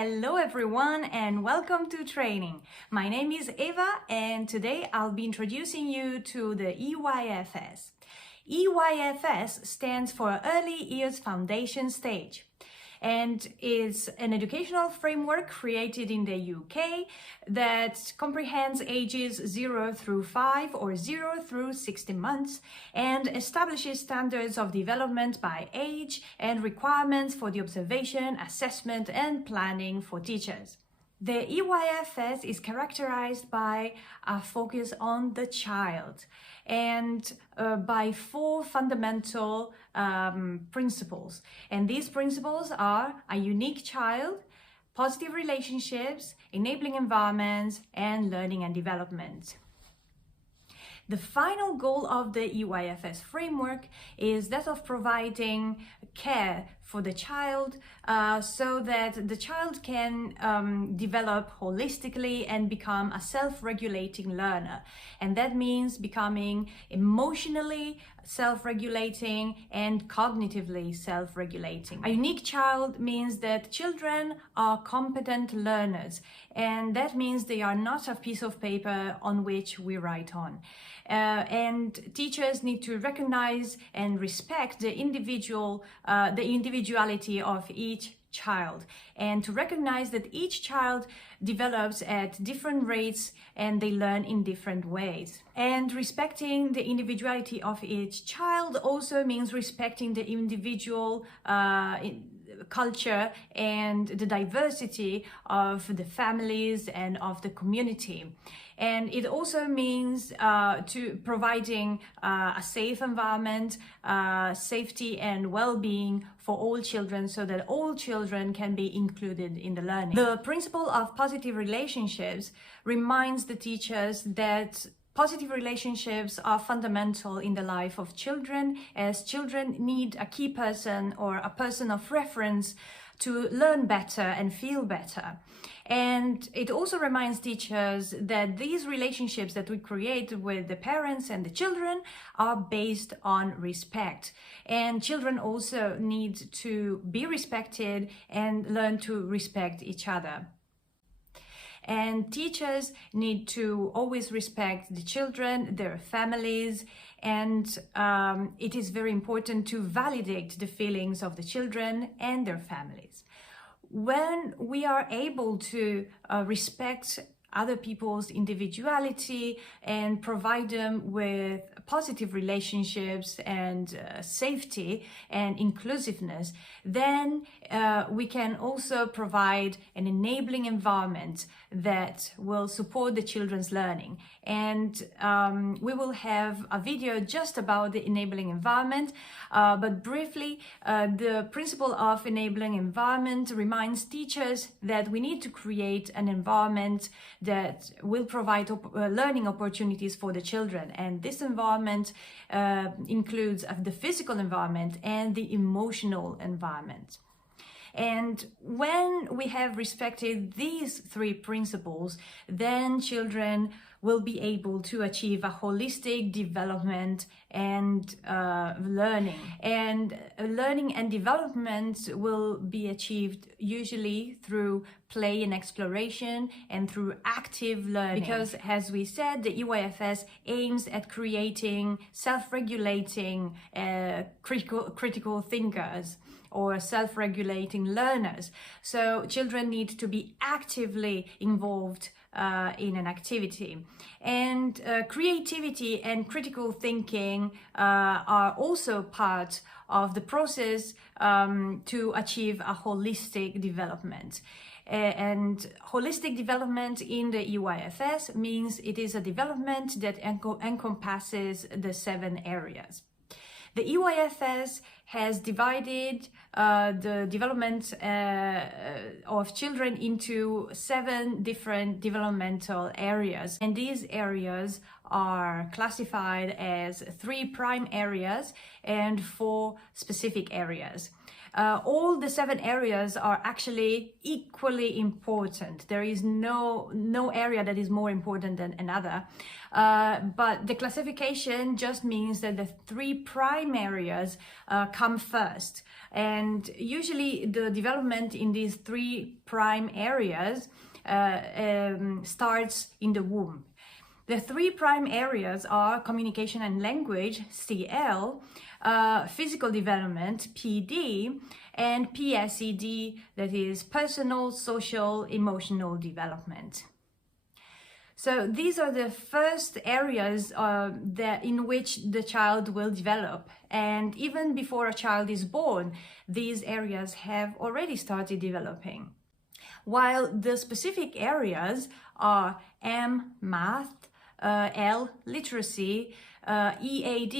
Hello everyone and welcome to training. My name is Eva and today I'll be introducing you to the EYFS. EYFS stands for Early Years Foundation Stage and is an educational framework created in the UK that comprehends ages 0 through 5 or 0 through 16 months and establishes standards of development by age and requirements for the observation, assessment and planning for teachers. The EYFS is characterized by a focus on the child and by 4 fundamental principles. And these principles are a unique child, positive relationships, enabling environments, and learning and development. The final goal of the EYFS framework is that of providing care for the child so that the child can develop holistically and become a self-regulating learner. And that means becoming emotionally self-regulating and cognitively self-regulating. A unique child means that children are competent learners, and that means they are not a piece of paper on which we write on. And teachers need to recognize and respect the individuality of each child, and to recognize that each child develops at different rates and they learn in different ways. And respecting the individuality of each child also means respecting the individual culture and the diversity of the families and of the community. And it also means to providing a safe environment, safety and well-being for all children so that all children can be included in the learning. The principle of positive relationships reminds the teachers that positive relationships are fundamental in the life of children, as children need a key person or a person of reference to learn better and feel better. And it also reminds teachers that these relationships that we create with the parents and the children are based on respect. And children also need to be respected and learn to respect each other. And teachers need to always respect the children, their families, and it is very important to validate the feelings of the children and their families. When we are able to respect other people's individuality and provide them with positive relationships and safety and inclusiveness, then we can also provide an enabling environment that will support the children's learning. And we will have a video just about the enabling environment, but briefly, the principle of enabling environment reminds teachers that we need to create an environment that will provide learning opportunities for the children. And this environment includes the physical environment and the emotional environment. And when we have respected these 3 principles, then children will be able to achieve a holistic development and learning. And learning and development will be achieved usually through play and exploration and through active learning. Because as we said, the EYFS aims at creating self-regulating critical thinkers or self-regulating learners. So children need to be actively involved in an activity. And creativity and critical thinking are also part of the process to achieve a holistic development. And holistic development in the EYFS means it is a development that encompasses the 7 areas. The EYFS has divided the development of children into 7 different developmental areas. And these areas are classified as 3 prime areas and 4 specific areas. All the 7 areas are actually equally important. There is no area that is more important than another. But the classification just means that the 3 prime areas come first. And usually the development in these three prime areas starts in the womb. The three prime areas are communication and language, CL, physical development, PD, and PSED, that is personal, social, emotional development. So these are the first areas in which the child will develop. And even before a child is born, these areas have already started developing. While the specific areas are M, math, L, literacy, EAD,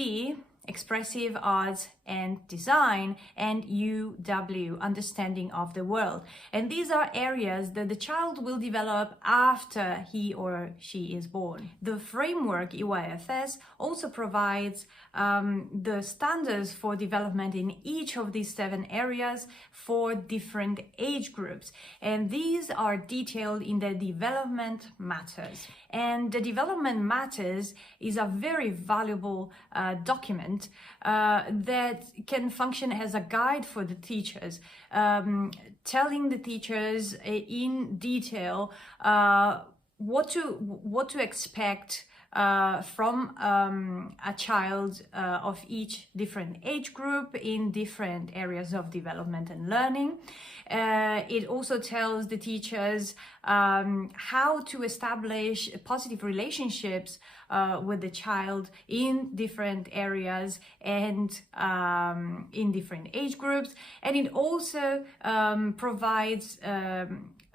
expressive arts and design, and UW, understanding of the world. And these are areas that the child will develop after he or she is born. The framework EYFS also provides the standards for development in each of these 7 areas for different age groups. And these are detailed in the Development Matters. And the Development Matters is a very valuable document that can function as a guide for the teachers, telling the teachers in detail what to expect from a child of each different age group in different areas of development and learning. It also tells the teachers how to establish positive relationships with the child in different areas and in different age groups. And it also provides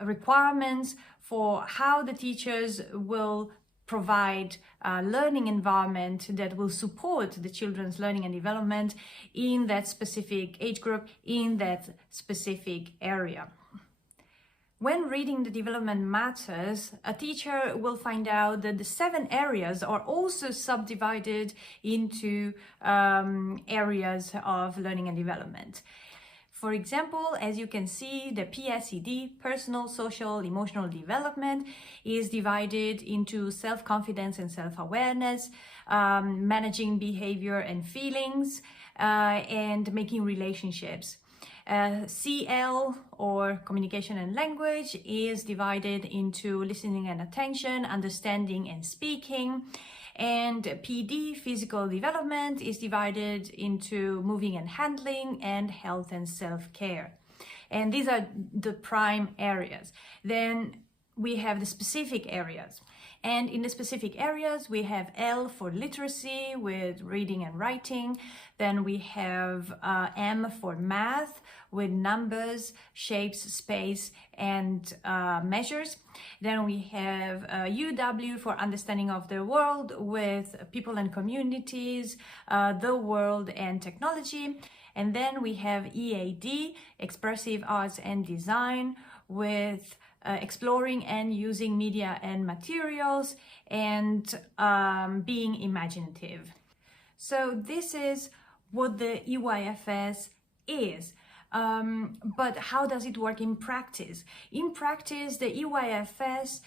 requirements for how the teachers will provide a learning environment that will support the children's learning and development in that specific age group, in that specific area. When reading the Development Matters, a teacher will find out that the 7 areas are also subdivided into areas of learning and development. For example, as you can see, the PSED, personal, social, emotional development, is divided into self-confidence and self-awareness, managing behavior and feelings, and making relationships. CL, or communication and language, is divided into listening and attention, understanding and speaking. And PD, physical development, is divided into moving and handling and health and self-care. And these are the prime areas. Then we have the specific areas. And in the specific areas, we have L for literacy with reading and writing. Then we have M for math with numbers, shapes, space, and measures. Then we have UW for understanding of the world with people and communities, the world and technology. And then we have EAD, expressive arts and design, with exploring and using media and materials, and being imaginative. So this is what the EYFS is. But how does it work in practice? In practice, the EYFS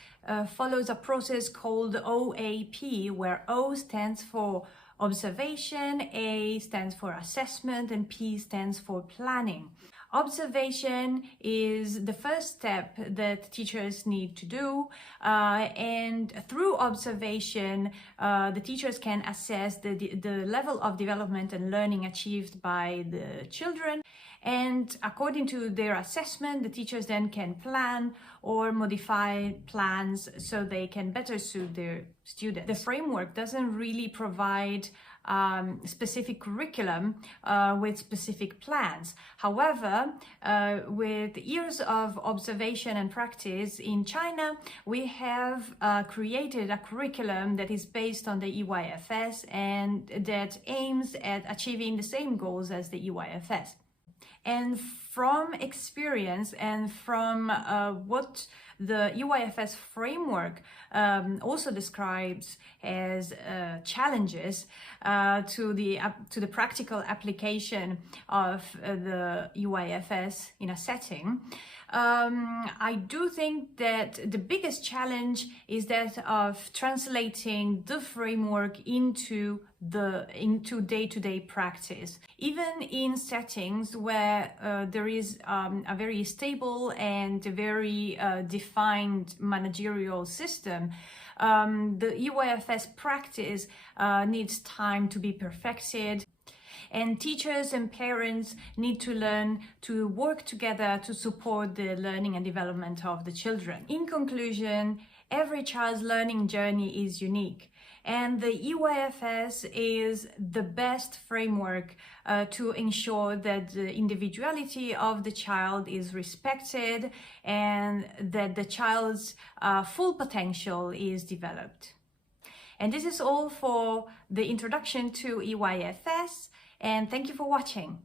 follows a process called OAP, where O stands for observation, A stands for assessment, and P stands for planning. Observation is the first step that teachers need to do, and through observation, the teachers can assess the level of development and learning achieved by the children. And according to their assessment, the teachers then can plan or modify plans so they can better suit their students. The framework doesn't really provide specific curriculum with specific plans. However, with years of observation and practice in China, we have created a curriculum that is based on the EYFS and that aims at achieving the same goals as the EYFS. And from experience and from what the EYFS framework also describes as challenges to the practical application of the EYFS in a setting, I do think that the biggest challenge is that of translating the framework into into day-to-day practice. Even in settings where there is a very stable and very defined managerial system, the EYFS practice needs time to be perfected. And teachers and parents need to learn to work together to support the learning and development of the children. In conclusion, every child's learning journey is unique, and the EYFS is the best framework to ensure that the individuality of the child is respected and that the child's full potential is developed. And this is all for the introduction to EYFS, and thank you for watching.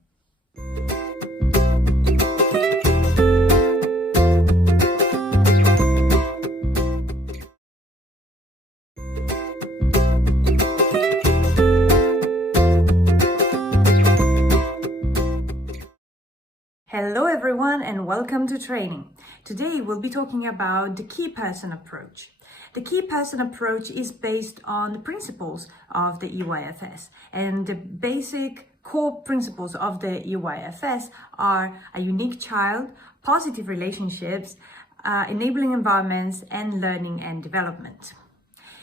Hello everyone and welcome to training. Today we'll be talking about the key person approach. The key person approach is based on the principles of the EYFS, and the basic core principles of the EYFS are a unique child, positive relationships, enabling environments, and learning and development.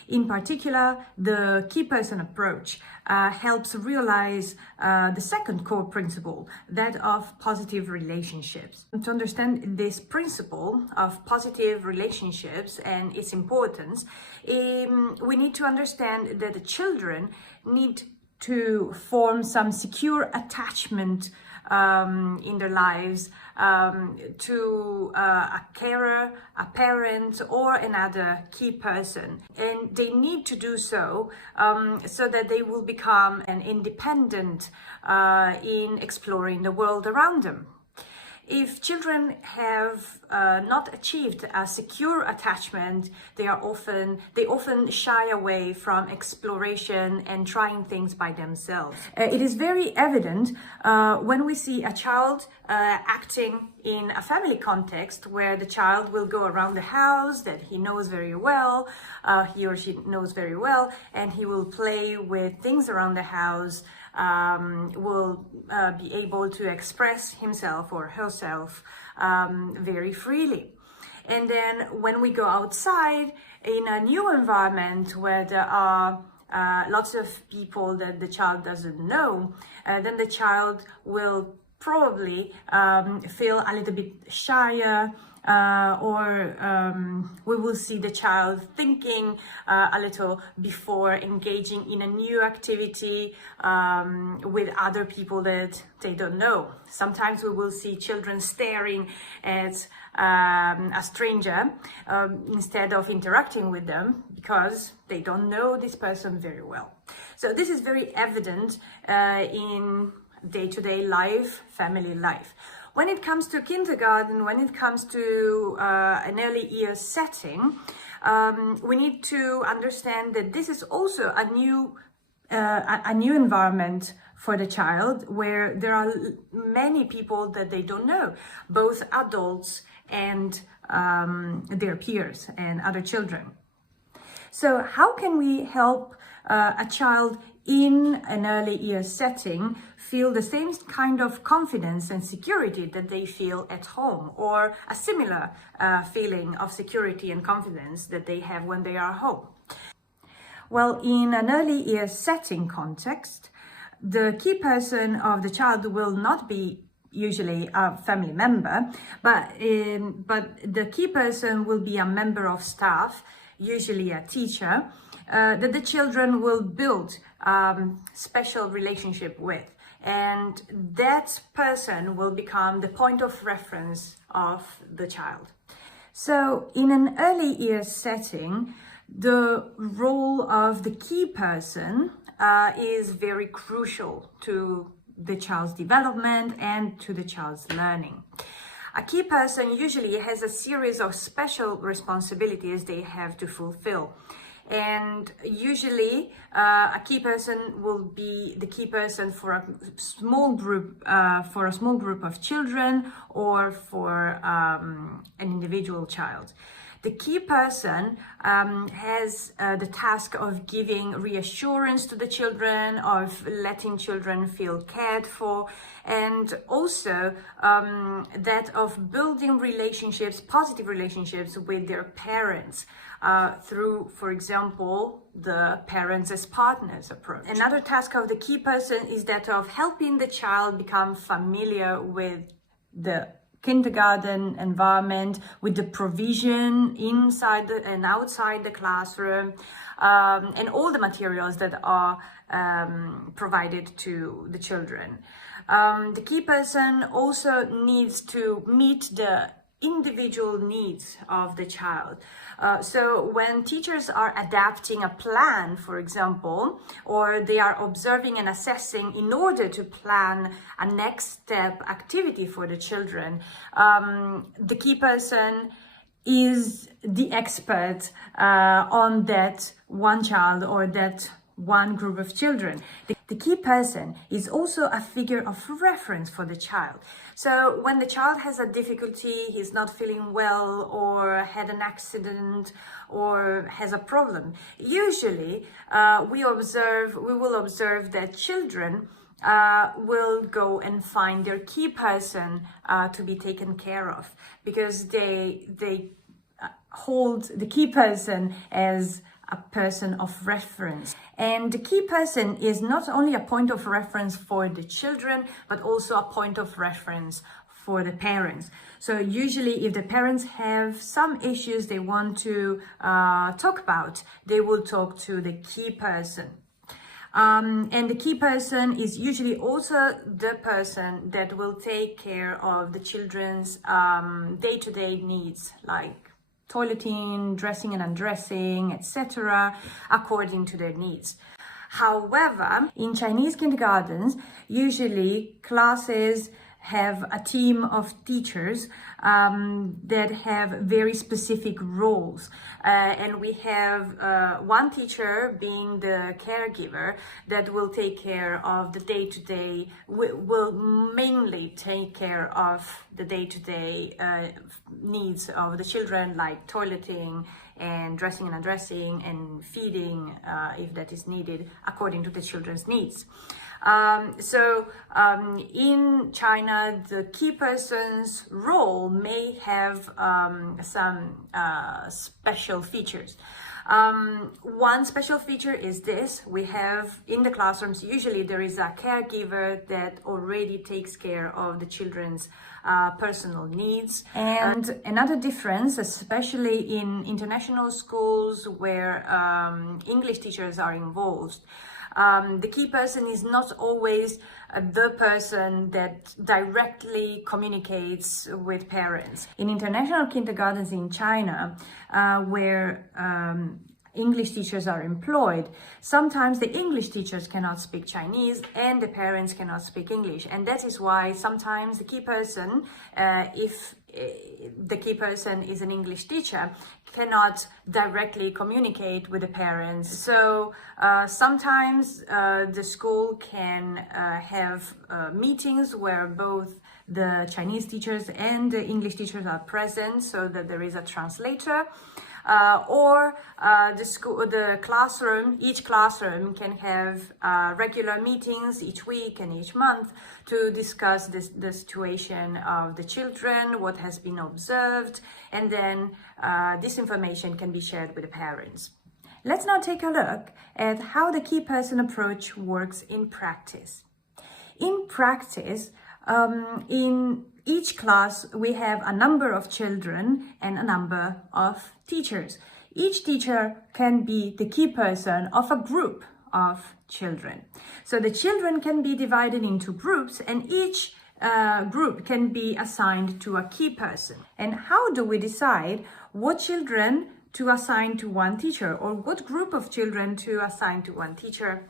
In particular, the key person approach helps realize the second core principle, that of positive relationships. To understand this principle of positive relationships and its importance, we need to understand that the children need to form some secure attachment in their lives to a carer, a parent, or another key person. And they need to do so so that they will become an independent in exploring the world around them. If children have not achieved a secure attachment, they often shy away from exploration and trying things by themselves. It is very evident when we see a child acting in a family context where the child will go around the house that he knows very well, he or she knows very well, and he will play with things around the house, will be able to express himself or herself very freely. And then when we go outside in a new environment where there are lots of people that the child doesn't know, then the child will probably feel a little bit shyer, or we will see the child thinking a little before engaging in a new activity with other people that they don't know. Sometimes we will see children staring at a stranger instead of interacting with them because they don't know this person very well. So this is very evident in day-to-day life, family life. When it comes to kindergarten, when it comes to an early years setting, we need to understand that this is also a new environment for the child, where there are many people that they don't know, both adults and their peers and other children. So how can we help a child in an early years setting feel the same kind of confidence and security that they feel at home, or a similar feeling of security and confidence that they have when they are home? Well, in an early years setting context, the key person of the child will not be usually a family member, but the key person will be a member of staff, usually a teacher, that the children will build special relationship with, and that person will become the point of reference of the child. So in an early years setting, the role of the key person is very crucial to the child's development and to the child's learning. A key person usually has a series of special responsibilities they have to fulfill. And usually a key person will be the key person for a small group of children, or for an individual child. The key person has the task of giving reassurance to the children, of letting children feel cared for, and also that of building relationships, positive relationships with their parents through, for example, the parents as partners approach. Another task of the key person is that of helping the child become familiar with the kindergarten environment, with the provision inside and outside the classroom, and all the materials that are provided to the children. The key person also needs to meet the individual needs of the child. So when teachers are adapting a plan, for example, or they are observing and assessing in order to plan a next step activity for the children, the key person is the expert on that one child or that one group of children. The key person is also a figure of reference for the child. So when the child has a difficulty, he's not feeling well, or had an accident, or has a problem, usually we will observe that children will go and find their key person to be taken care of, because they hold the key person as a person of reference. And the key person is not only a point of reference for the children, but also a point of reference for the parents. So usually if the parents have some issues they want to talk about, they will talk to the key person. And the key person is usually also the person that will take care of the children's day-to-day needs, like toileting, dressing and undressing, etc., according to their needs. However, in Chinese kindergartens, usually classes have a team of teachers that have very specific roles. And we have one teacher being the caregiver that will take care of the day-to-day, will mainly take care of the day-to-day needs of the children, like toileting and dressing and undressing and feeding if that is needed according to the children's needs. In China, the key person's role may have some special features. One special feature is this: we have in the classrooms, usually there is a caregiver that already takes care of the children's personal needs. And another difference, especially in international schools where English teachers are involved, the key person is not always the person that directly communicates with parents. In international kindergartens in China, where English teachers are employed, sometimes the English teachers cannot speak Chinese and the parents cannot speak English. And that is why sometimes the key person, if the key person is an English teacher, cannot directly communicate with the parents. So sometimes the school can have meetings where both the Chinese teachers and the English teachers are present, so that there is a translator. Or each classroom can have regular meetings each week and each month to discuss the situation of the children, what has been observed, and then this information can be shared with the parents. Let's now take a look at how the key person approach works in practice. In practice, in each class, we have a number of children and a number of teachers. Each teacher can be the key person of a group of children. So the children can be divided into groups, and each group can be assigned to a key person. And how do we decide what children to assign to one teacher, or what group of children to assign to one teacher?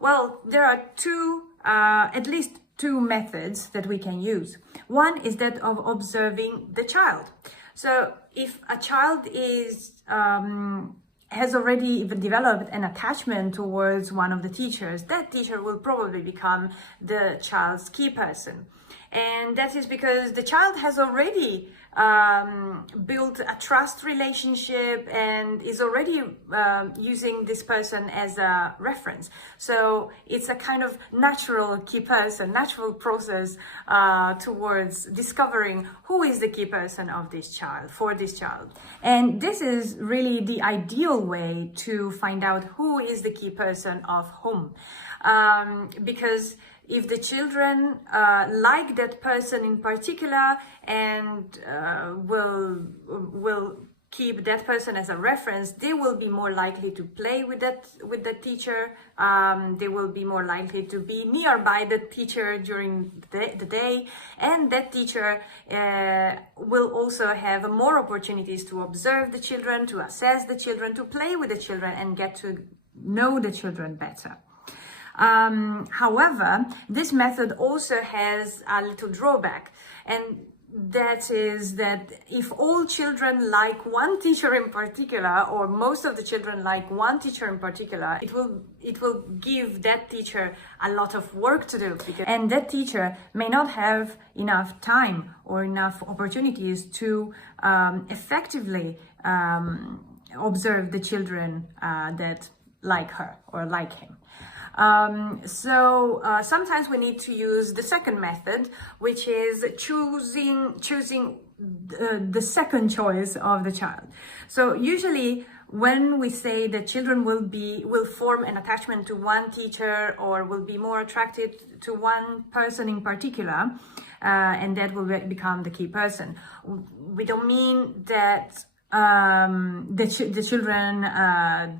Well, there are at least two methods that we can use. One is that of observing the child. So if a child has already developed an attachment towards one of the teachers, that teacher will probably become the child's key person. And that is because the child has already built a trust relationship and is already using this person as a reference. So it's a kind of natural key person, natural process towards discovering who is the key person of this child, for this child. And this is really the ideal way to find out who is the key person of whom. Because if the children like that person in particular and will keep that person as a reference, they will be more likely to play with that teacher. They will be more likely to be nearby the teacher during the day, and that teacher will also have more opportunities to observe the children, to assess the children, to play with the children, and get to know the children better. However, this method also has a little drawback, and that is that if all children like one teacher in particular, or most of the children like one teacher in particular, it will give that teacher a lot of work to do, and that teacher may not have enough time or enough opportunities to effectively observe the children that like her or like him. Sometimes we need to use the second method, which is choosing the second choice of the child. So usually when we say that children will form an attachment to one teacher or will be more attracted to one person in particular, and that will become the key person, we don't mean that the children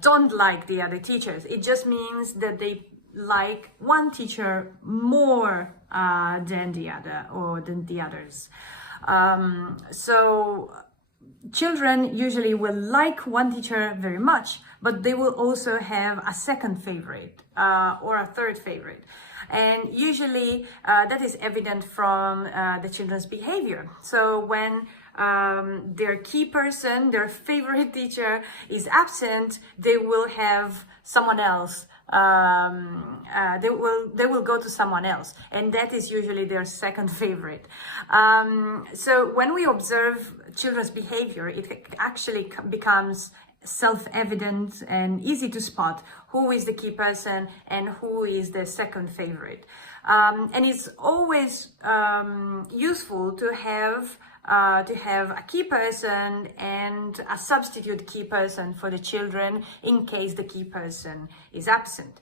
don't like the other teachers. It just means that they like one teacher more than the other, or than the others. So children usually will like one teacher very much, but they will also have a second favorite or a third favorite. And usually that is evident from the children's behavior. So when their key person, their favorite teacher is absent, they will have someone else. They will go to someone else, and that is usually their second favorite. So when we observe children's behavior, it actually becomes self-evident and easy to spot who is the key person and who is the second favorite. And it's always useful to have a key person and a substitute key person for the children in case the key person is absent.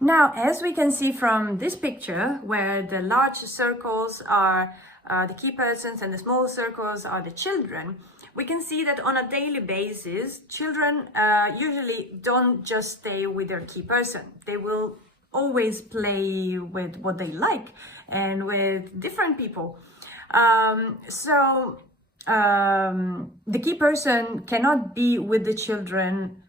Now, as we can see from this picture, where the large circles are the key persons and the small circles are the children, we can see that on a daily basis, children usually don't just stay with their key person. They will always play with what they like and with different people. The key person cannot be with the children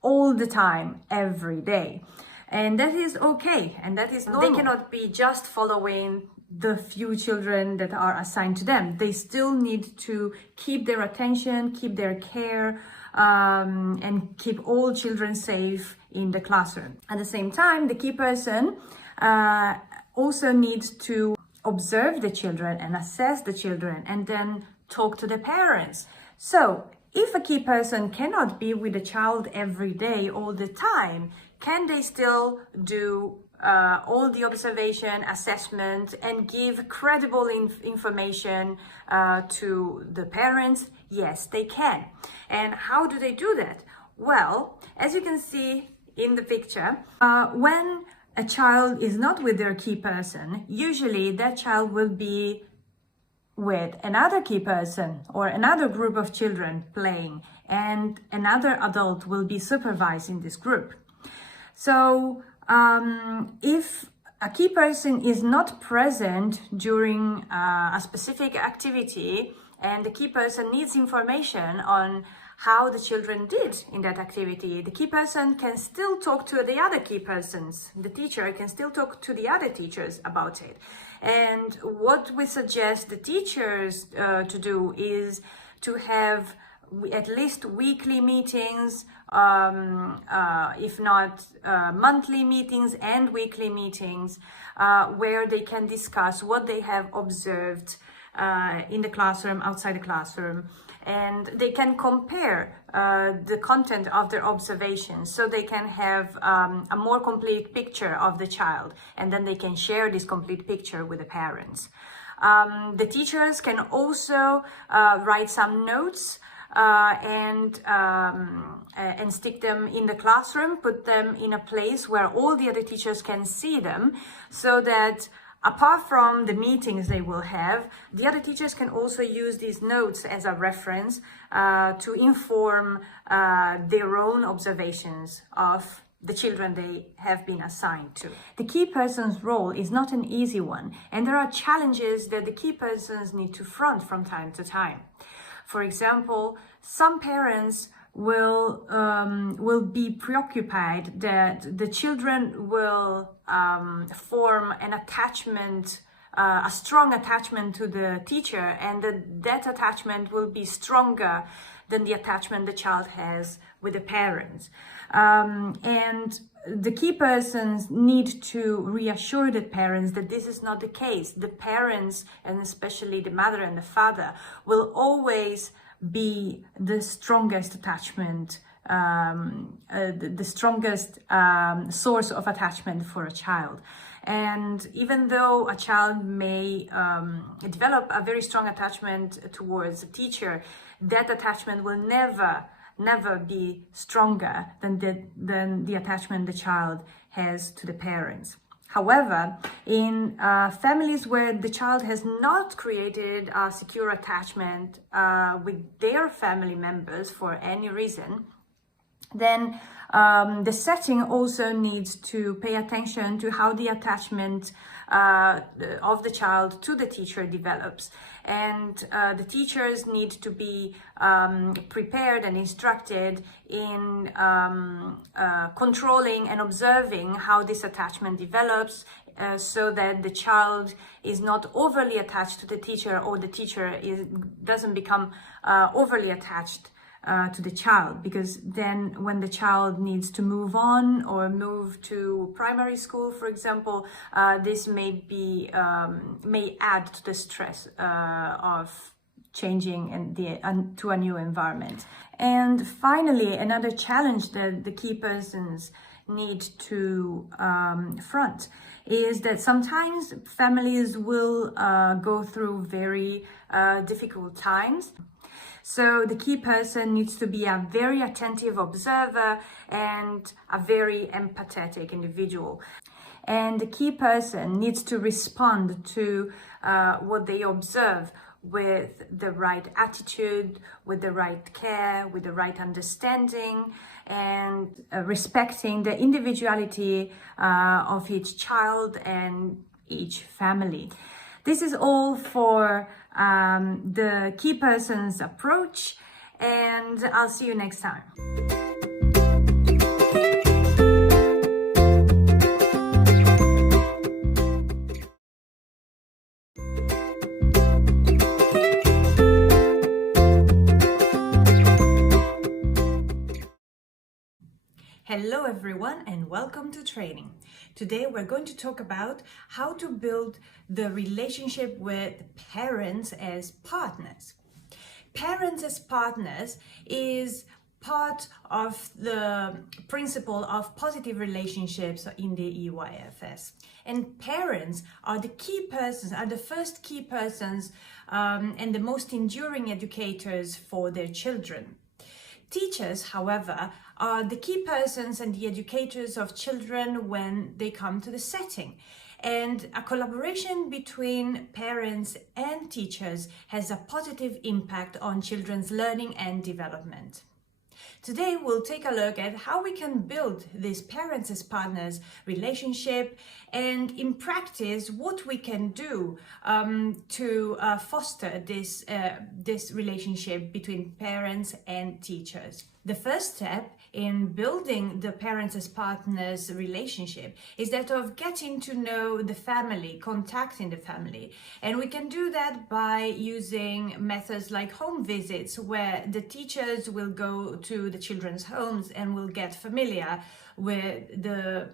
all the time, every day. And that is okay, and that is normal. They cannot be just following the few children that are assigned to them. They still need to keep their attention, keep their care, and keep all children safe in the classroom. At the same time, the key person also needs to observe the children and assess the children and then talk to the parents. So if a key person cannot be with the child every day, all the time, can they still do all the observation, assessment, and give credible information to the parents? Yes, they can. And how do they do that? Well, as you can see in the picture, when a child is not with their key person, usually that child will be with another key person or another group of children playing, and another adult will be supervising this group. So if a key person is not present during a specific activity and the key person needs information on how the children did in that activity, the key person can still talk to the other key persons. The teacher can still talk to the other teachers about it. And what we suggest the teachers to do is to have at least weekly meetings, if not monthly meetings and weekly meetings, where they can discuss what they have observed in the classroom, outside the classroom, and they can compare the content of their observations, so they can have a more complete picture of the child, and then they can share this complete picture with the parents. The teachers can also write some notes and stick them in the classroom, put them in a place where all the other teachers can see them, so that apart from the meetings they will have, the other teachers can also use these notes as a reference to inform their own observations of the children they have been assigned to. The key person's role is not an easy one, and there are challenges that the key persons need to front from time to time. For example, some parents will be preoccupied that the children will form an attachment, a strong attachment to the teacher, and that attachment will be stronger than the attachment the child has with the parents. And the key persons need to reassure the parents that this is not the case. The parents, and especially the mother and the father, will always be the strongest attachment, the strongest source of attachment for a child. And even though a child may develop a very strong attachment towards a teacher, that attachment will never be stronger than the attachment the child has to the parents. However, in families where the child has not created a secure attachment with their family members for any reason, then the setting also needs to pay attention to how the attachment of the child to the teacher develops. And the teachers need to be prepared and instructed in controlling and observing how this attachment develops, so that the child is not overly attached to the teacher, or the teacher doesn't become overly attached to the child, because then when the child needs to move on or move to primary school, for example, this may add to the stress of changing to a new environment. And finally, another challenge that the key persons need to front is that sometimes families will go through very difficult times. So the key person needs to be a very attentive observer and a very empathetic individual. And the key person needs to respond to what they observe with the right attitude, with the right care, with the right understanding, and respecting the individuality of each child and each family. This is all for the key person's approach, and I'll see you next time. Hello everyone, and welcome to training. Today we're going to talk about how to build the relationship with parents as partners. Parents as partners is part of the principle of positive relationships in the EYFS. And parents are the key persons, are the first key persons and the most enduring educators for their children. Teachers, however, are the key persons and the educators of children when they come to the setting. And a collaboration between parents and teachers has a positive impact on children's learning and development. Today, we'll take a look at how we can build this parents as partners relationship, and in practice, what we can do to foster this relationship between parents and teachers. The first step in building the parents as partners relationship is that of getting to know the family, contacting the family. And we can do that by using methods like home visits, where the teachers will go to the children's homes and will get familiar with the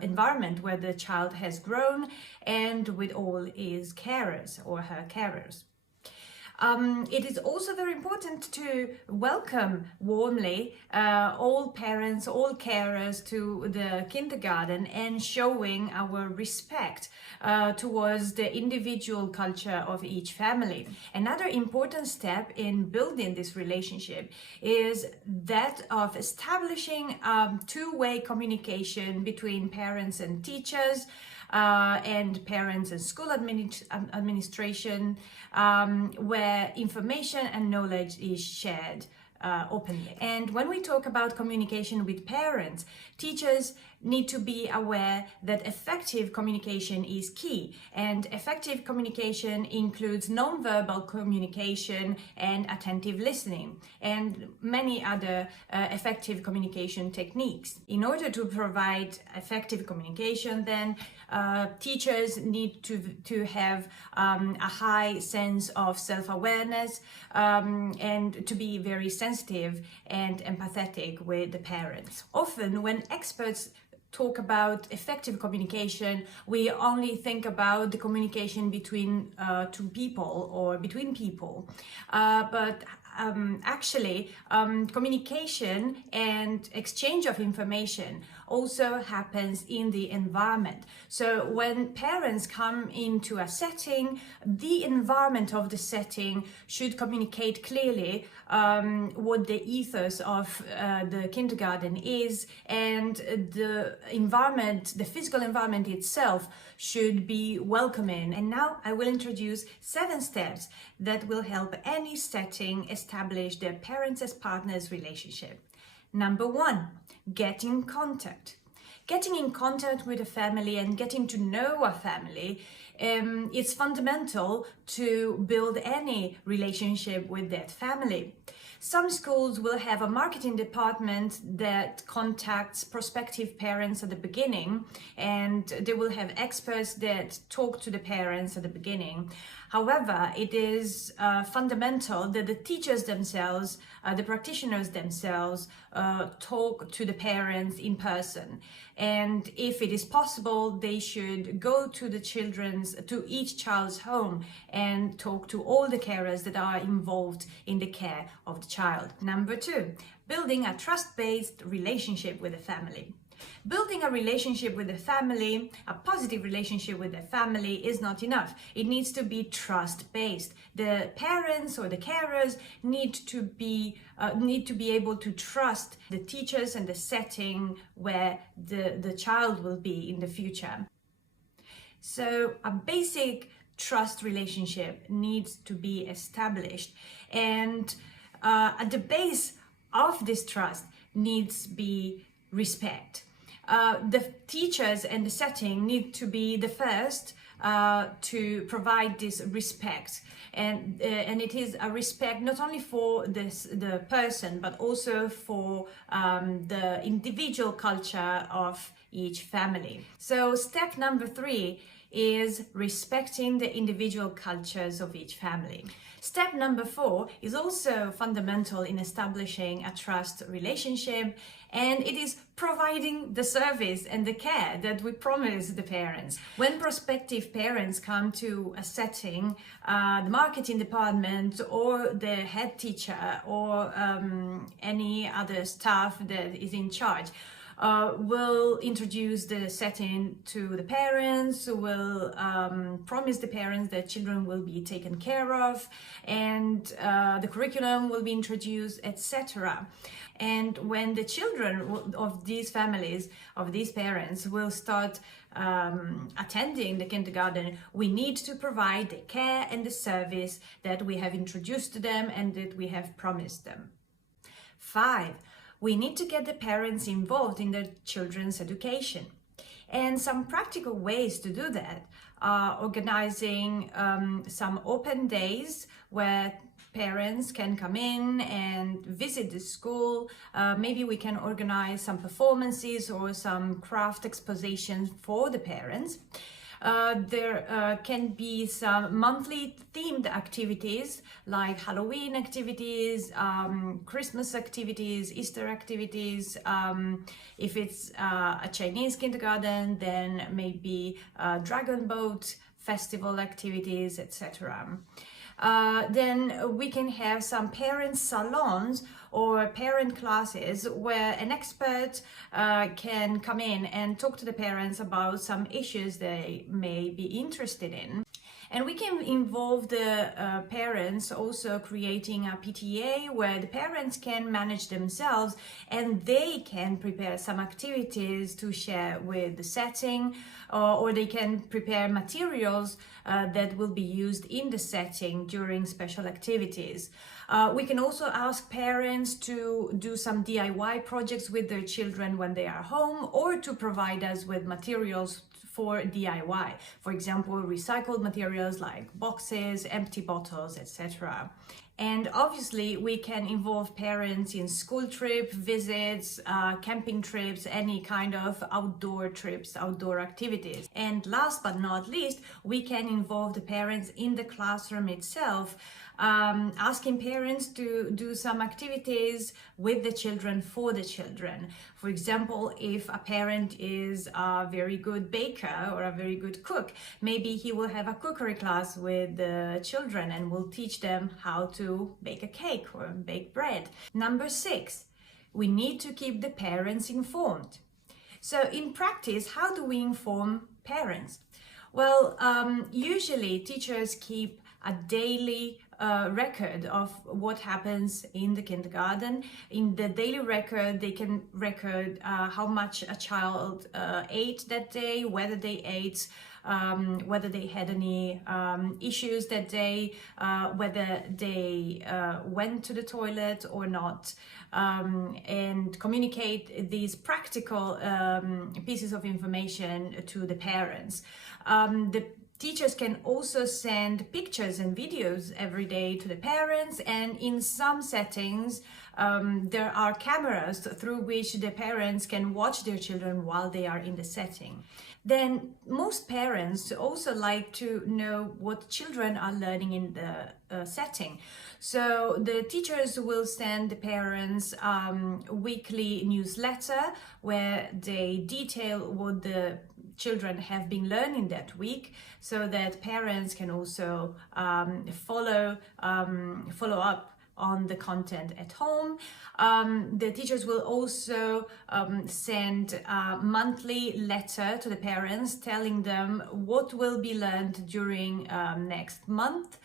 environment where the child has grown and with all his carers or her carers. It is also very important to welcome warmly all parents, all carers to the kindergarten, and showing our respect towards the individual culture of each family. Another important step in building this relationship is that of establishing two-way communication between parents and teachers, and parents and school administration, where information and knowledge is shared openly. And when we talk about communication with parents, teachers need to be aware that effective communication is key, and effective communication includes non-verbal communication and attentive listening and many other effective communication techniques. In order to provide effective communication, then teachers need to have a high sense of self-awareness and to be very sensitive and empathetic with the parents. Often when experts talk about effective communication, we only think about the communication between two people or between people, but actually communication and exchange of information also happens in the environment. So when parents come into a setting, the environment of the setting should communicate clearly what the ethos of the kindergarten is, and the environment, the physical environment itself, should be welcoming. And now I will introduce 7 steps that will help any setting establish their parents as partners relationship. Number 1, get in contact. Getting in contact with a family and getting to know a family is fundamental to build any relationship with that family. Some schools will have a marketing department that contacts prospective parents at the beginning, and they will have experts that talk to the parents at the beginning. However, it is fundamental that the teachers themselves, the practitioners themselves, talk to the parents in person. And if it is possible, they should go to each child's home and talk to all the carers that are involved in the care of the child. Number 2, building a trust-based relationship with the family. Building a relationship with the family, a positive relationship with the family, is not enough. It needs to be trust-based. The parents or the carers need to be able to trust the teachers and the setting where the child will be in the future. So a basic trust relationship needs to be established, and at the base of this trust needs to be respect. The teachers and the setting need to be the first to provide this respect, and it is a respect not only for the person, but also for the individual culture of each family. So step number 3 is respecting the individual cultures of each family. Step number 4 is also fundamental in establishing a trust relationship, and it is providing the service and the care that we promise the parents. When prospective parents come to a setting, the marketing department or the head teacher or any other staff that is in charge will introduce the setting to the parents, will promise the parents that children will be taken care of, and the curriculum will be introduced, etc. And when the children of these families, of these parents, will start attending the kindergarten, we need to provide the care and the service that we have introduced to them and that we have promised them. 5. We need to get the parents involved in their children's education. And some practical ways to do that are organizing some open days where parents can come in and visit the school. Maybe we can organize some performances or some craft expositions for the parents. There can be some monthly themed activities like Halloween activities, Christmas activities, Easter activities. If it's a Chinese kindergarten, then maybe dragon boat festival activities, etc. Then we can have some parent salons or parent classes where an expert can come in and talk to the parents about some issues they may be interested in. And we can involve the parents, also creating a PTA where the parents can manage themselves and they can prepare some activities to share with the setting, or they can prepare materials that will be used in the setting during special activities. We can also ask parents to do some DIY projects with their children when they are home, or to provide us with materials for DIY. For example, recycled materials like boxes, empty bottles, etc. And obviously we can involve parents in school trip visits, camping trips, any kind of outdoor trips, outdoor activities. And last but not least, we can involve the parents in the classroom itself, asking parents to do some activities with the children, for the children. For example, if a parent is a very good baker or a very good cook, maybe he will have a cookery class with the children and will teach them how to bake a cake or bake bread. Number 6, we need to keep the parents informed. So in practice, how do we inform parents? Well, usually teachers keep a daily record of what happens in the kindergarten. In the daily record, they can record how much a child ate that day, whether they ate, whether they had any issues that day, whether they went to the toilet or not, and communicate these practical pieces of information to the parents. The teachers can also send pictures and videos every day to the parents, and in some settings there are cameras through which the parents can watch their children while they are in the setting. Then most parents also like to know what children are learning in the setting. So the teachers will send the parents weekly newsletter where they detail what the children have been learning that week, so that parents can also follow up on the content at home. The teachers will also send a monthly letter to the parents telling them what will be learned during next month.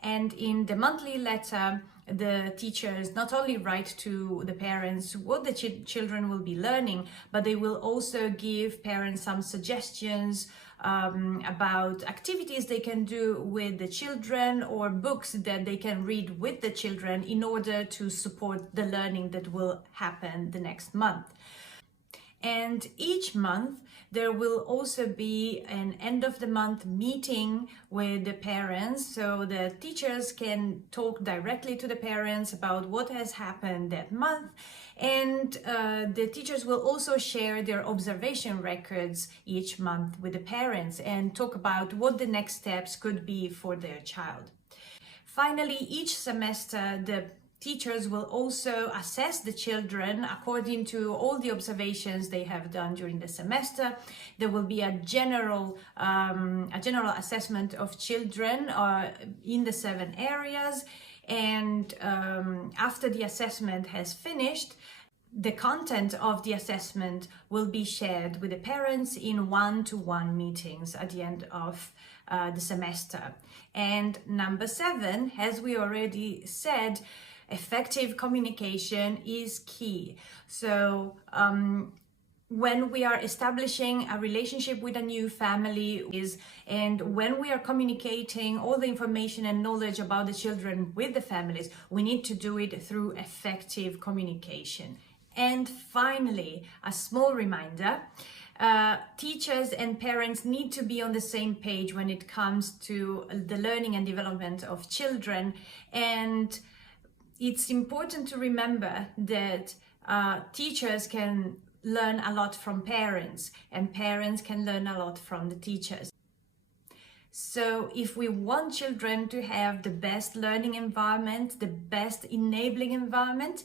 And in the monthly letter, the teachers not only write to the parents what the children will be learning, but they will also give parents some suggestions about activities they can do with the children, or books that they can read with the children in order to support the learning that will happen the next month. And each month there will also be an end of the month meeting with the parents, so the teachers can talk directly to the parents about what has happened that month. And the teachers will also share their observation records each month with the parents and talk about what the next steps could be for their child. Finally, each semester the teachers will also assess the children according to all the observations they have done during the semester. There will be a general assessment of children in the 7 areas, and after the assessment has finished, the content of the assessment will be shared with the parents in one-to-one meetings at the end of the semester. And number 7, as we already said, effective communication is key. So when we are establishing a relationship with a new family, and when we are communicating all the information and knowledge about the children with the families, we need to do it through effective communication. And finally, a small reminder, teachers and parents need to be on the same page when it comes to the learning and development of children. And it's important to remember that teachers can learn a lot from parents, and parents can learn a lot from the teachers. So if we want children to have the best learning environment, the best enabling environment,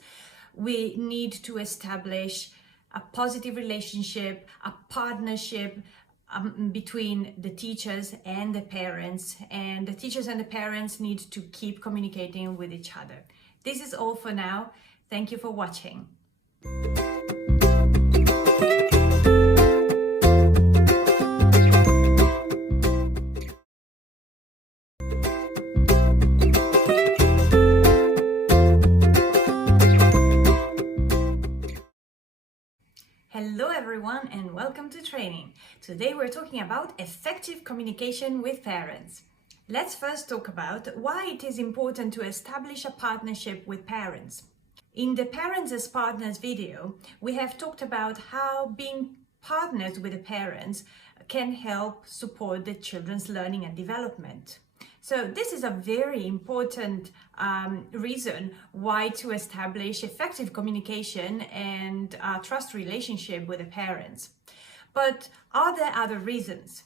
we need to establish a positive relationship, a partnership between the teachers and the parents. And the teachers and the parents need to keep communicating with each other. This is all for now. Thank you for watching. Hello everyone and welcome to training. Today we're talking about effective communication with parents. Let's first talk about why it is important to establish a partnership with parents. In the Parents as Partners video, we have talked about how being partners with the parents can help support the children's learning and development. So this is a very important reason why to establish effective communication and a trust relationship with the parents. But are there other reasons?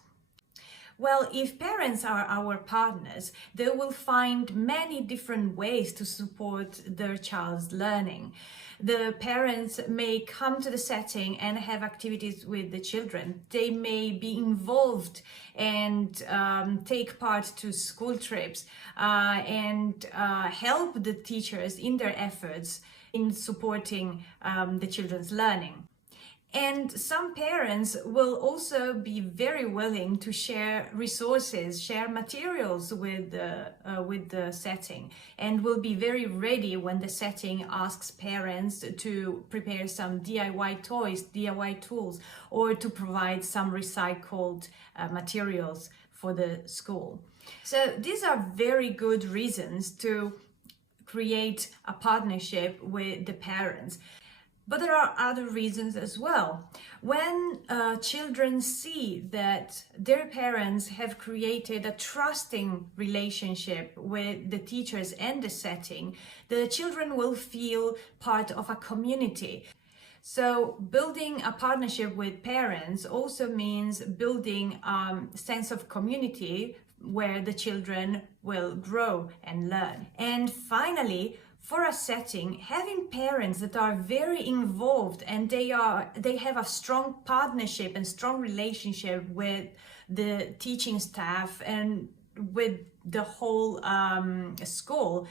Well, if parents are our partners, they will find many different ways to support their child's learning. The parents may come to the setting and have activities with the children. They may be involved and take part to school trips and help the teachers in their efforts in supporting the children's learning. And some parents will also be very willing to share resources, share materials with the setting, and will be very ready when the setting asks parents to prepare some DIY toys, DIY tools, or to provide some recycled materials for the school. So these are very good reasons to create a partnership with the parents. But there are other reasons as well. When children see that their parents have created a trusting relationship with the teachers and the setting, the children will feel part of a community. So building a partnership with parents also means building a sense of community where the children will grow and learn. And finally, for a setting, having parents that are very involved and they have a strong partnership and strong relationship with the teaching staff and with the whole school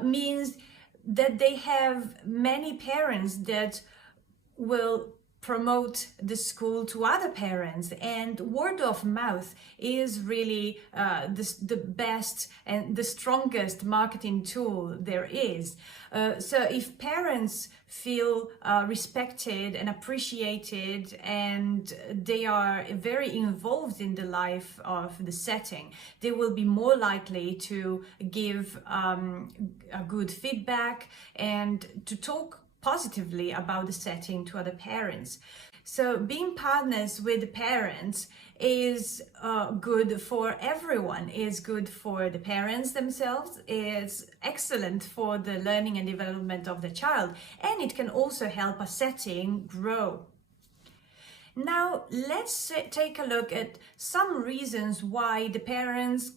means that they have many parents that will promote the school to other parents, and word of mouth is really the best and the strongest marketing tool there is. So if parents feel respected and appreciated and they are very involved in the life of the setting, they will be more likely to give a good feedback and to talk positively about the setting to other parents. So being partners with the parents is good for everyone. Is good for the parents themselves, is excellent for the learning and development of the child, and it can also help a setting grow. Now let's take a look at some reasons why the parents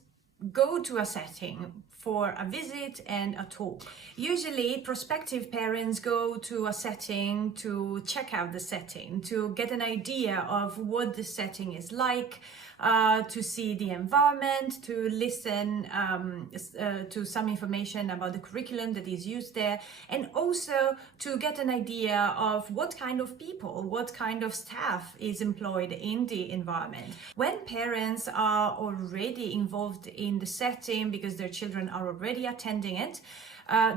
go to a setting for a visit and a talk. Usually prospective parents go to a setting to check out the setting, to get an idea of what the setting is like, to see the environment, to listen to some information about the curriculum that is used there, and also to get an idea of what kind of people, what kind of staff is employed in the environment. When parents are already involved in the setting because their children are already attending it,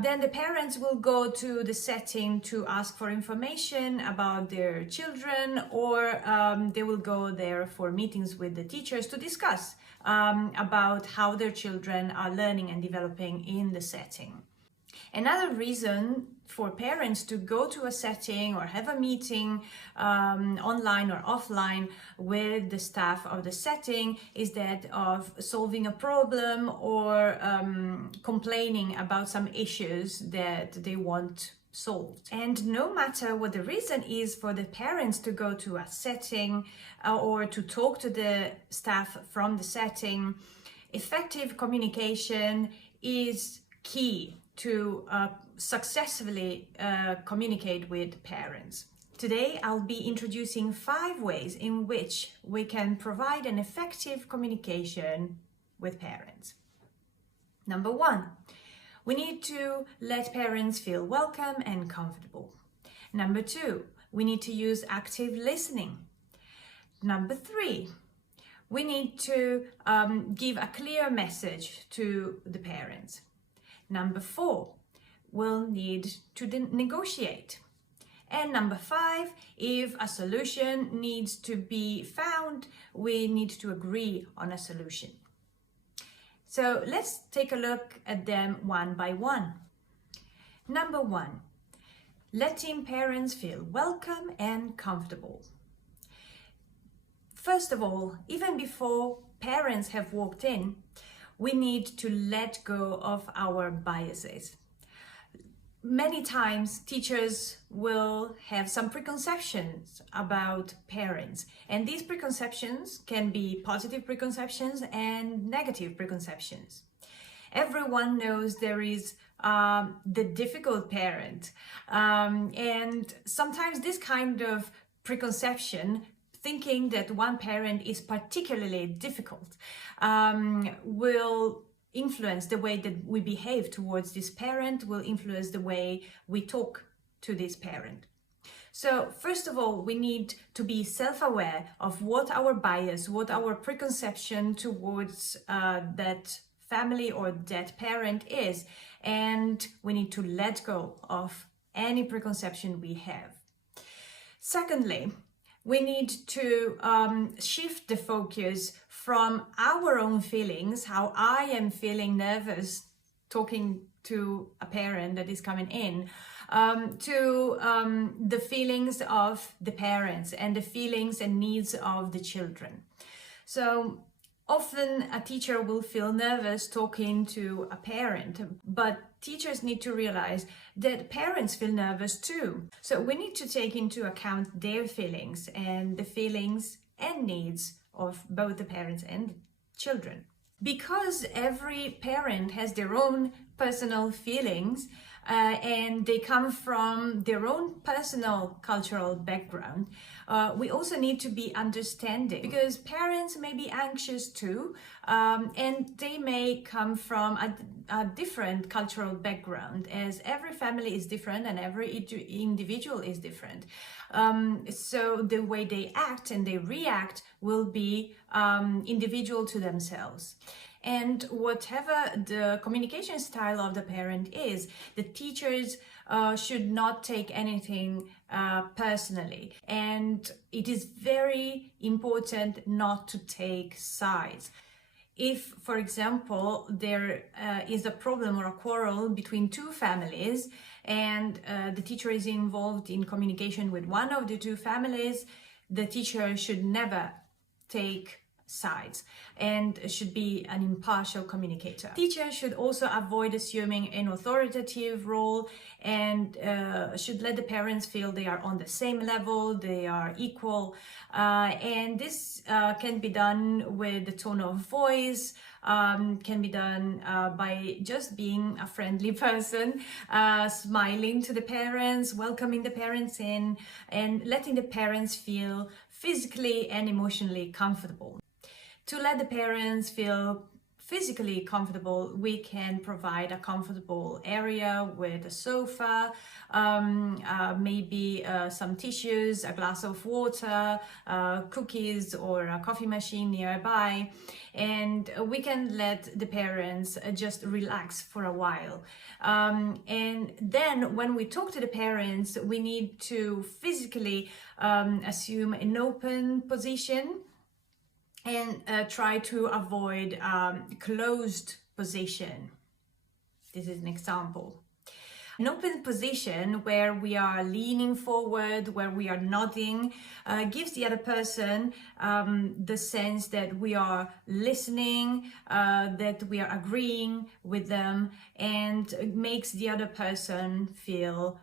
then the parents will go to the setting to ask for information about their children, or they will go there for meetings with the teachers to discuss about how their children are learning and developing in the setting. Another reason for parents to go to a setting or have a meeting online or offline with the staff of the setting is that of solving a problem or complaining about some issues that they want solved. And no matter what the reason is for the parents to go to a setting or to talk to the staff from the setting, effective communication is key to successfully communicate with parents. Today, I'll be introducing 5 ways in which we can provide an effective communication with parents. Number 1, we need to let parents feel welcome and comfortable. Number 2, we need to use active listening. Number 3, we need to give a clear message to the parents. Number 4, we'll need to negotiate. And number 5, if a solution needs to be found, we need to agree on a solution. So let's take a look at them one by one. Number 1, letting parents feel welcome and comfortable. First of all, even before parents have walked in, we need to let go of our biases. Many times teachers will have some preconceptions about parents, and these preconceptions can be positive preconceptions and negative preconceptions. Everyone knows there is the difficult parent, and sometimes this kind of preconception, thinking that one parent is particularly difficult, will influence the way that we behave towards this parent, will influence the way we talk to this parent. So first of all, we need to be self-aware of what our bias, what our preconception towards that family or that parent is, and we need to let go of any preconception we have. Secondly, we need to shift the focus from our own feelings, how I am feeling nervous talking to a parent that is coming in, to the feelings of the parents and the feelings and needs of the children. So often a teacher will feel nervous talking to a parent, but teachers need to realize that parents feel nervous too. So we need to take into account their feelings and the feelings and needs of both the parents and children. Because every parent has their own personal feelings and they come from their own personal cultural background, we also need to be understanding, because parents may be anxious too, and they may come from a different cultural background, as every family is different and every individual is different. So the way they act and they react will be individual to themselves. And whatever the communication style of the parent is, the teachers should not take anything personally. And it is very important not to take sides. If, for example, there is a problem or a quarrel between two families and the teacher is involved in communication with one of the two families, the teacher should never take sides and should be an impartial communicator. Teachers should also avoid assuming an authoritative role and should let the parents feel they are on the same level, they are equal, and this can be done with the tone of voice, can be done by just being a friendly person, smiling to the parents, welcoming the parents in, and letting the parents feel physically and emotionally comfortable. To let the parents feel physically comfortable, we can provide a comfortable area with a sofa, maybe some tissues, a glass of water, cookies or a coffee machine nearby, and we can let the parents just relax for a while. And then when we talk to the parents, we need to physically assume an open position and try to avoid closed position. This is an example. An open position where we are leaning forward, where we are nodding, gives the other person the sense that we are listening, that we are agreeing with them, and makes the other person feel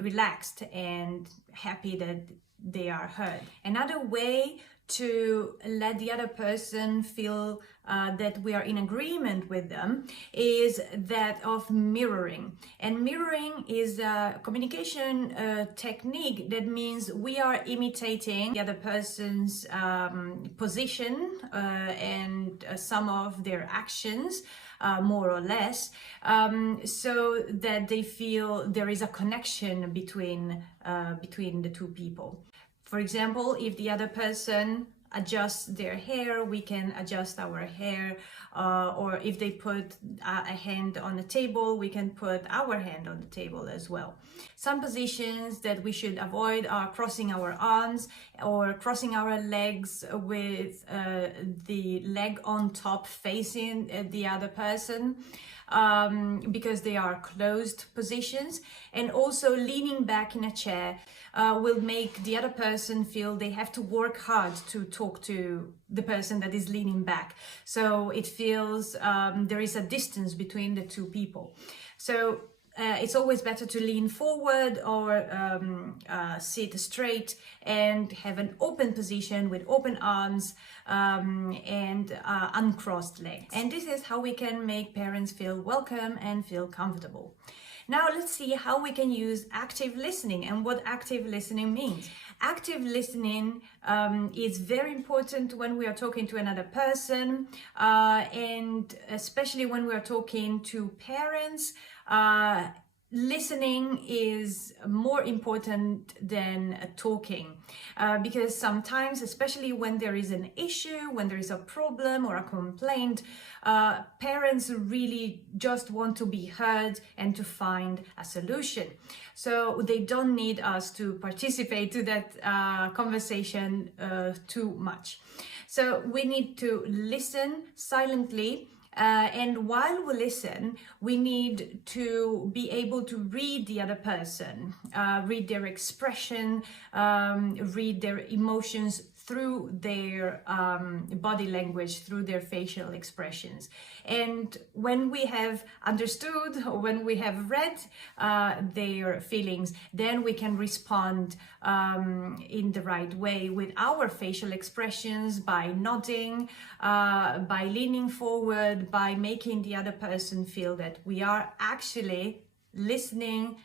relaxed and happy that they are heard. Another way to let the other person feel that we are in agreement with them is that of mirroring. And mirroring is a communication technique that means we are imitating the other person's position and some of their actions, more or less, so that they feel there is a connection between the two people. For example, if the other person adjusts their hair, we can adjust our hair, or if they put a hand on the table, we can put our hand on the table as well. Some positions that we should avoid are crossing our arms or crossing our legs with the leg on top facing the other person, because they are closed positions, and also leaning back in a chair will make the other person feel they have to work hard to talk to the person that is leaning back. So it feels there is a distance between the two people. So it's always better to lean forward or sit straight and have an open position with open arms and uncrossed legs. And this is how we can make parents feel welcome and feel comfortable. Now let's see how we can use active listening and what active listening means. Active listening is very important when we are talking to another person, and especially when we are talking to parents. Listening is more important than talking, because sometimes, especially when there is an issue, when there is a problem or a complaint, parents really just want to be heard and to find a solution. So they don't need us to participate to that conversation too much. So we need to listen silently. And while we listen, we need to be able to read the other person, read their expression, read their emotions through their body language, through their facial expressions. And when we have understood or when we have read their feelings, then we can respond in the right way with our facial expressions, by nodding, by leaning forward, by making the other person feel that we are actually listening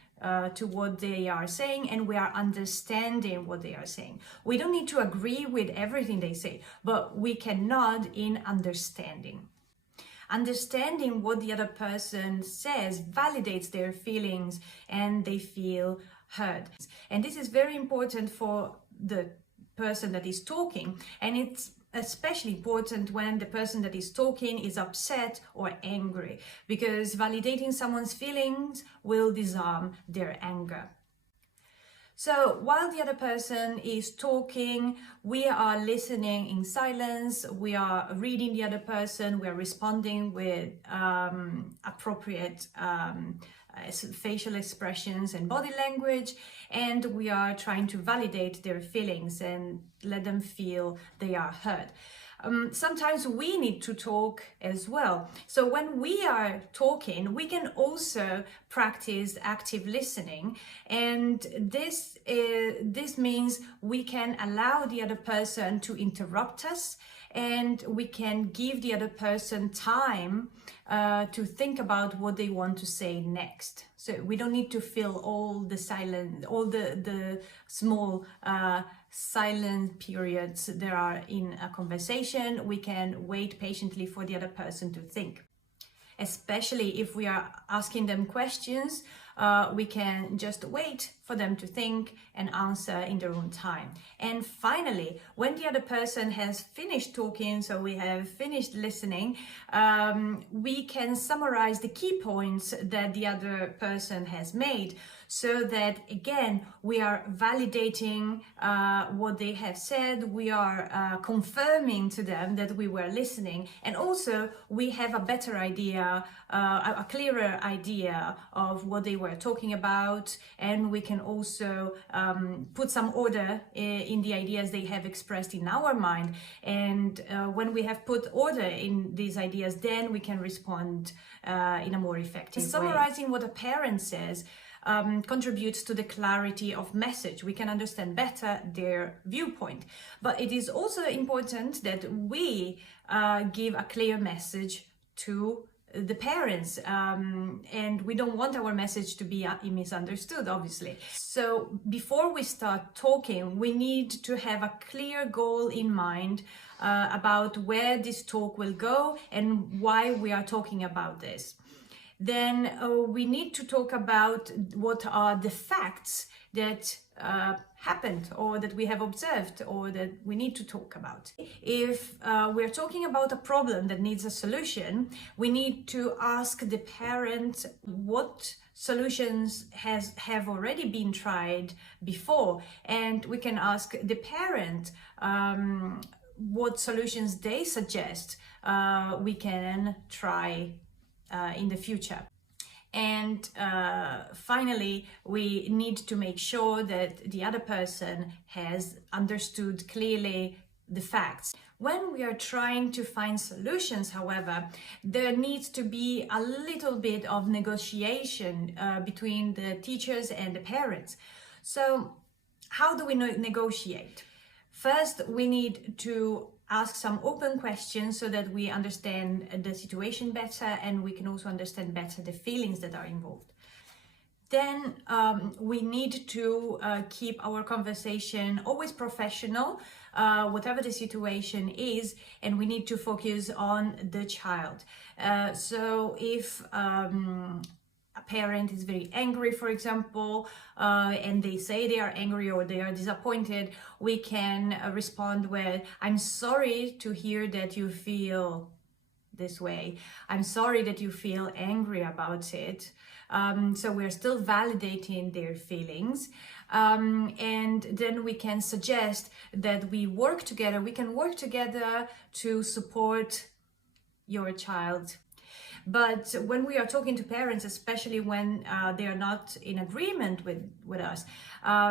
to what they are saying and we are understanding what they are saying. We don't need to agree with everything they say, but we can nod in understanding. Understanding what the other person says validates their feelings and they feel heard. And this is very important for the person that is talking, and it's especially important when the person that is talking is upset or angry, because validating someone's feelings will disarm their anger. So while the other person is talking, we are listening in silence, we are reading the other person, we are responding with appropriate facial expressions and body language, and we are trying to validate their feelings and let them feel they are heard. Sometimes we need to talk as well. So when we are talking, we can also practice active listening, and this means we can allow the other person to interrupt us, and we can give the other person time to think about what they want to say next. So we don't need to fill all the small silent periods there are in a conversation. We can wait patiently for the other person to think. Especially if we are asking them questions, we can just wait for them to think and answer in their own time. And finally, when the other person has finished talking, so we have finished listening, we can summarize the key points that the other person has made. so that again we are validating what they have said, we are confirming to them that we were listening, and also we have a better idea, a clearer idea of what they were talking about, and we can also put some order in the ideas they have expressed in our mind. And when we have put order in these ideas, then we can respond in a more effective way. Summarizing what a parent says contributes to the clarity of message. We can understand better their viewpoint. But it is also important that we give a clear message to the parents, and we don't want our message to be misunderstood, obviously. So before we start talking, we need to have a clear goal in mind about where this talk will go and why we are talking about this. Then we need to talk about what are the facts that happened or that we have observed or that we need to talk about. If we're talking about a problem that needs a solution, we need to ask the parent what solutions have already been tried before, and we can ask the parent what solutions they suggest we can try in the future. And finally, we need to make sure that the other person has understood clearly the facts. When we are trying to find solutions, however, there needs to be a little bit of negotiation between the teachers and the parents. So how do we negotiate? First, we need to ask some open questions so that we understand the situation better, and we can also understand better the feelings that are involved. Then we need to keep our conversation always professional, whatever the situation is, and we need to focus on the child. So if a parent is very angry, for example, and they say they are angry or they are disappointed, we can respond with, "I'm sorry to hear that you feel this way. I'm sorry that you feel angry about it." So we're still validating their feelings. And then we can suggest that we can work together to support your child. But when we are talking to parents, especially when they are not in agreement with us,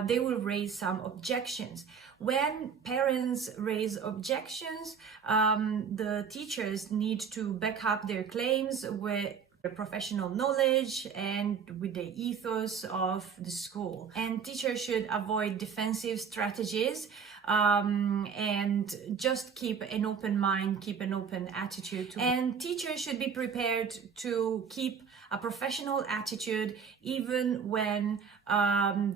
they will raise some objections. When parents raise objections, the teachers need to back up their claims with professional knowledge and with the ethos of the school. And teachers should avoid defensive strategies and just keep an open mind, keep an open attitude. And teachers should be prepared to keep a professional attitude even when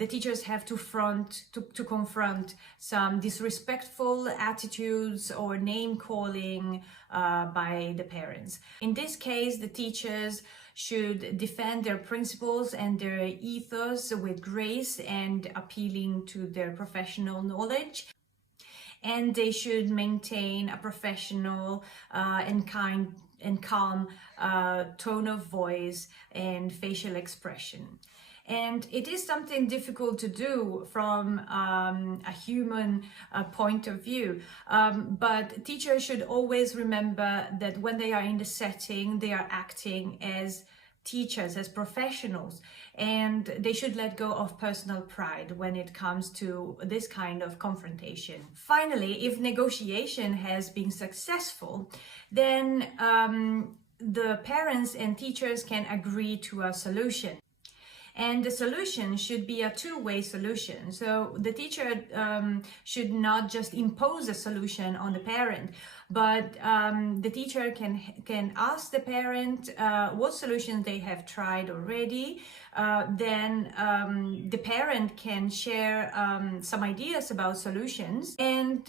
the teachers have to confront some disrespectful attitudes or name calling by the parents. In this case, the teachers should defend their principles and their ethos with grace and appealing to their professional knowledge. And they should maintain a professional and kind and calm tone of voice and facial expression. And it is something difficult to do from a human point of view. But teachers should always remember that when they are in the setting, they are acting as teachers, as professionals, and they should let go of personal pride when it comes to this kind of confrontation. Finally, if negotiation has been successful, then the parents and teachers can agree to a solution. And the solution should be a two-way solution. So the teacher should not just impose a solution on the parent, but the teacher can ask the parent what solutions they have tried already. Then the parent can share some ideas about solutions. And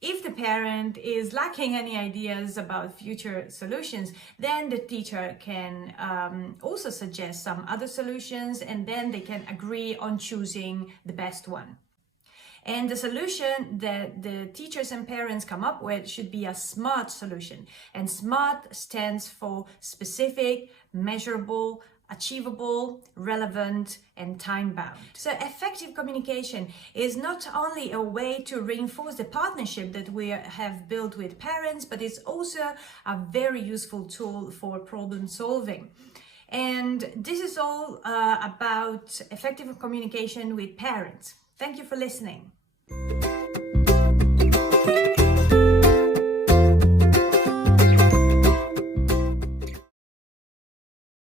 if the parent is lacking any ideas about future solutions, then the teacher can also suggest some other solutions, and then they can agree on choosing the best one. And the solution that the teachers and parents come up with should be a SMART solution. And SMART stands for specific, measurable, achievable, relevant, and time-bound. So effective communication is not only a way to reinforce the partnership that we have built with parents, but it's also a very useful tool for problem solving. And this is all about effective communication with parents. Thank you for listening.